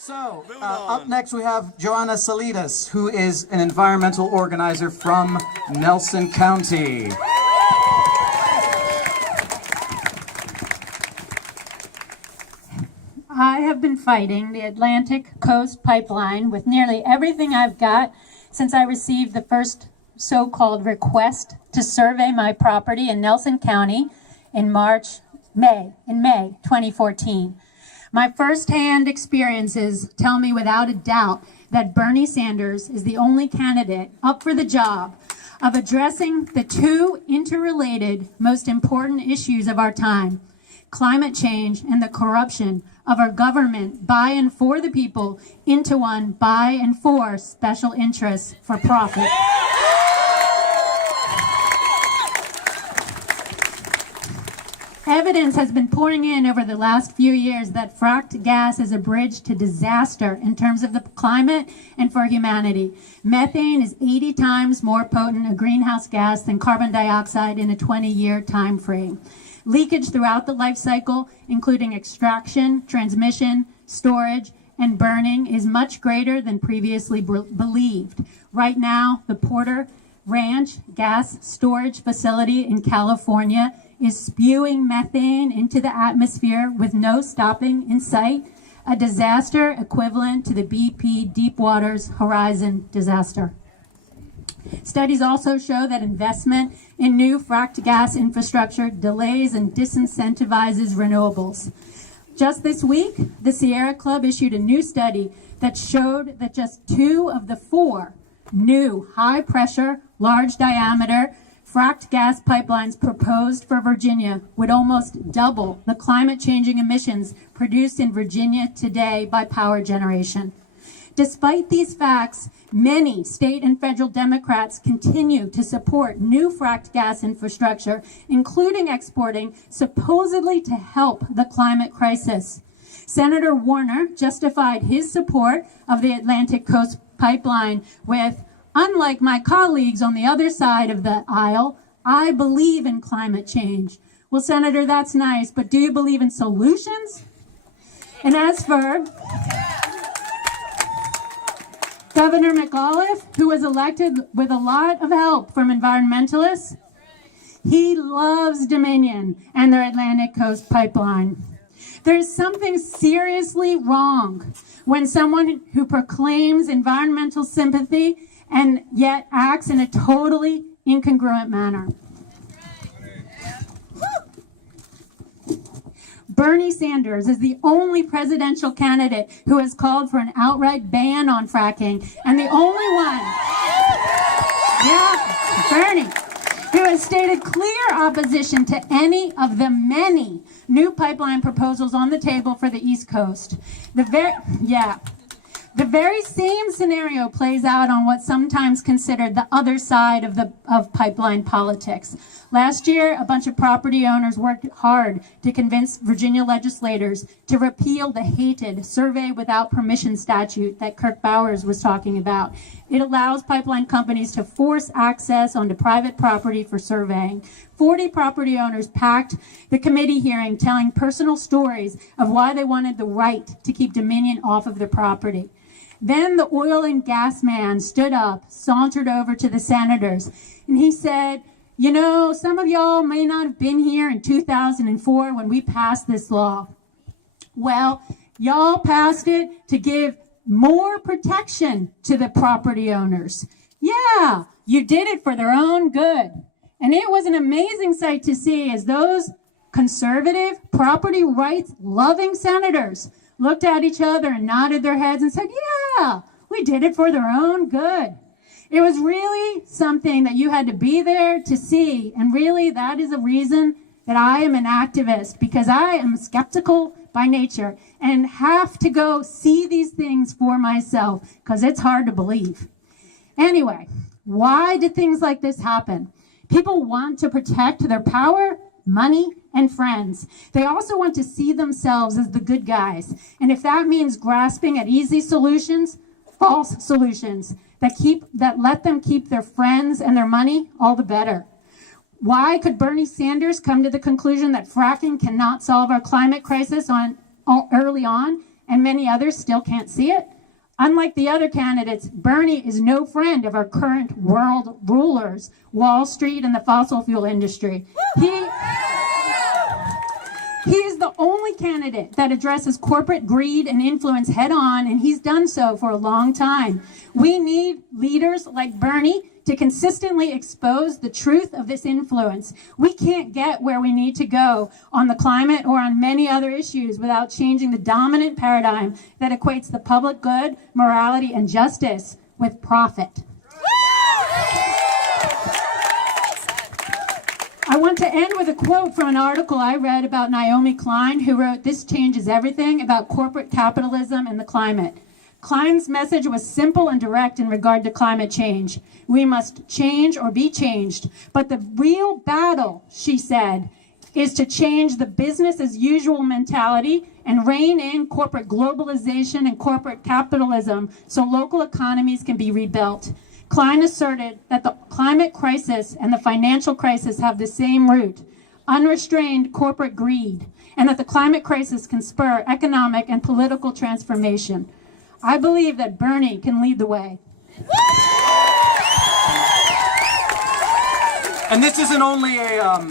So, up next we have Joanna Salidas, who is an environmental organizer from Nelson County. I have been fighting the Atlantic Coast Pipeline with nearly everything I've got since I received the first so-called request to survey my property in Nelson County in May 2014. My first-hand experiences tell me without a doubt that Bernie Sanders is the only candidate up for the job of addressing the two interrelated, most important issues of our time: climate change and the corruption of our government by and for the people into one by and for special interests for profit. Evidence has been pouring in over the last few years that fracked gas is a bridge to disaster in terms of the climate and for humanity. Methane is 80 times more potent a greenhouse gas than carbon dioxide in a 20-year time frame. Leakage throughout the life cycle, including extraction, transmission, storage, and burning, is much greater than previously believed. Right now, the Porter Ranch gas storage facility in California is spewing methane into the atmosphere with no stopping in sight, a disaster equivalent to the BP Deepwater's Horizon disaster. Studies also show that investment in new fracked gas infrastructure delays and disincentivizes renewables. Just this week, the Sierra Club issued a new study that showed that just 2 of the 4 new high-pressure, large-diameter fracked gas pipelines proposed for Virginia would almost double the climate-changing emissions produced in Virginia today by power generation. Despite these facts, many state and federal Democrats continue to support new fracked gas infrastructure, including exporting, supposedly to help the climate crisis. Senator Warner justified his support of the Atlantic Coast Pipeline with, "Unlike my colleagues on the other side of the aisle, I believe in climate change." Well, Senator, that's nice, but do you believe in solutions? And as for Governor McAuliffe, who was elected with a lot of help from environmentalists, he loves Dominion and their Atlantic Coast Pipeline. There's something seriously wrong when someone who proclaims environmental sympathy and yet acts in a totally incongruent manner. Bernie Sanders is the only presidential candidate who has called for an outright ban on fracking, and the only one, Bernie, who has stated clear opposition to any of the many new pipeline proposals on the table for the East Coast. The very same scenario plays out on what's sometimes considered the other side of pipeline politics. Last year, a bunch of property owners worked hard to convince Virginia legislators to repeal the hated survey without permission statute that Kirk Bowers was talking about. It allows pipeline companies to force access onto private property for surveying. 40 property owners packed the committee hearing telling personal stories of why they wanted the right to keep Dominion off of their property. Then the oil and gas man stood up, sauntered over to the senators, and he said, "You know, some of y'all may not have been here in 2004 when we passed this law. Well, y'all passed it to give more protection to the property owners. Yeah, you did it for their own good." And it was an amazing sight to see as those conservative, property rights loving senators looked at each other and nodded their heads and said, "Yeah, we did it for their own good." It was really something that you had to be there to see. And really, that is a reason that I am an activist, because I am skeptical by nature and have to go see these things for myself because it's hard to believe. Anyway, why did things like this happen? People want to protect their power, money, and friends. They also want to see themselves as the good guys. And if that means grasping at easy solutions, false solutions, that let them keep their friends and their money, all the better. Why could Bernie Sanders come to the conclusion that fracking cannot solve our climate crisis early on and many others still can't see it? Unlike the other candidates, Bernie is no friend of our current world rulers, Wall Street and the fossil fuel industry. He is the only candidate that addresses corporate greed and influence head on, and he's done so for a long time. We need leaders like Bernie to consistently expose the truth of this influence. We can't get where we need to go on the climate or on many other issues without changing the dominant paradigm that equates the public good, morality, and justice with profit. I want to end with a quote from an article I read about Naomi Klein, who wrote, "This changes everything about corporate capitalism and the climate." Klein's message was simple and direct in regard to climate change. We must change or be changed. But the real battle, she said, is to change the business as usual mentality and rein in corporate globalization and corporate capitalism so local economies can be rebuilt. Klein asserted that the climate crisis and the financial crisis have the same root, unrestrained corporate greed, and that the climate crisis can spur economic and political transformation. I believe that Bernie can lead the way. And this isn't only a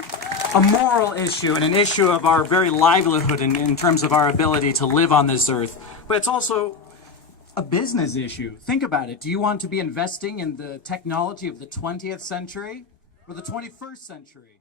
moral issue and an issue of our very livelihood in terms of our ability to live on this earth, but it's also a business issue. Think about it. Do you want to be investing in the technology of the 20th century or the 21st century?